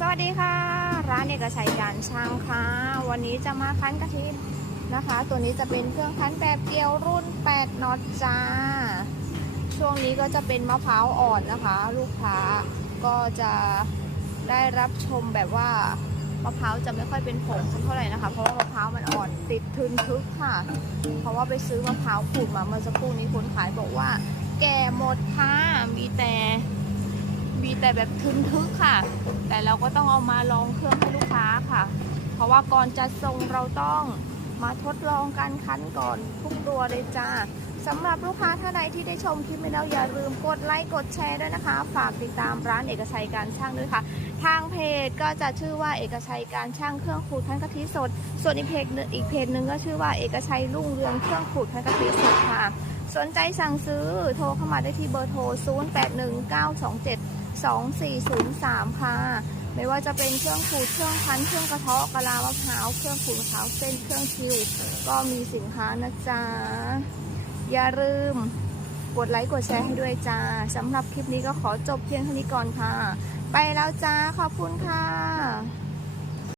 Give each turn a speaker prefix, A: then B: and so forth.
A: สวัสดีค่ะ ร้านเอกชัยการช่างค่ะ วันนี้จะมาคั้นกะทินะคะ ตัวนี้จะเป็นเครื่องคั้นแบบเกลียวรุ่น 8น็อตจ้า ช่วงนี้ก็จะเป็นมะพร้าวอ่อนนะคะ ลูกค้าก็จะได้รับชมแบบว่ามะพร้าวจะไม่ค่อยเป็นผงสักเท่าไหร่นะคะ เพราะว่ามะพร้าวมันอ่อนติดทึนทึกค่ะ เพราะว่าไปซื้อมะพร้าวขูดมาเมื่อสักครู่นี้คนขายบอกว่า แก่หมดค่ะมีแต่ มีแต่แบบทึนทึกค่ะ แต่เราก็ต้องเอามาลองเครื่องให้ลูกค้าค่ะ เพราะว่าก่อนจะส่งเราต้องมาทดลองการคั้นก่อนทุกตัวเลยจ้าสำหรับลูกค้าท่านใดที่ได้ชมคลิปนี้แล้วอย่าลืมกดไลค์กดแชร์ด้วยนะคะ ฝากติดตามร้านเอกชัยการช่างด้วยค่ะ ทางเพจก็จะชื่อว่าเอกชัยการช่างเครื่องขูดคั้นกะทิสด ส่วนอีกเพจอีกเพจหนึ่งก็ชื่อว่าเอกชัยรุ่งเรืองเครื่องขูดคั้นกะทิสดค่ะ สนใจสั่งซื้อโทรเข้ามาได้ที่เบอร์โทร 081927 2403 ค่ะ ไม่ว่าจะเป็นเครื่องขูดเครื่องพันเครื่องกระเทาะกะลามะพร้าวเครื่องขูดมะพร้าวเส้นเครื่องคิว ก็มีสินค้านะจ๊ะ อย่าลืมกดไลค์กดแชร์ให้ด้วยจ้าสำหรับคลิปนี้ก็ขอจบเพียงเท่านี้ก่อนค่ะ ไปแล้วจ้า ขอบคุณค่ะ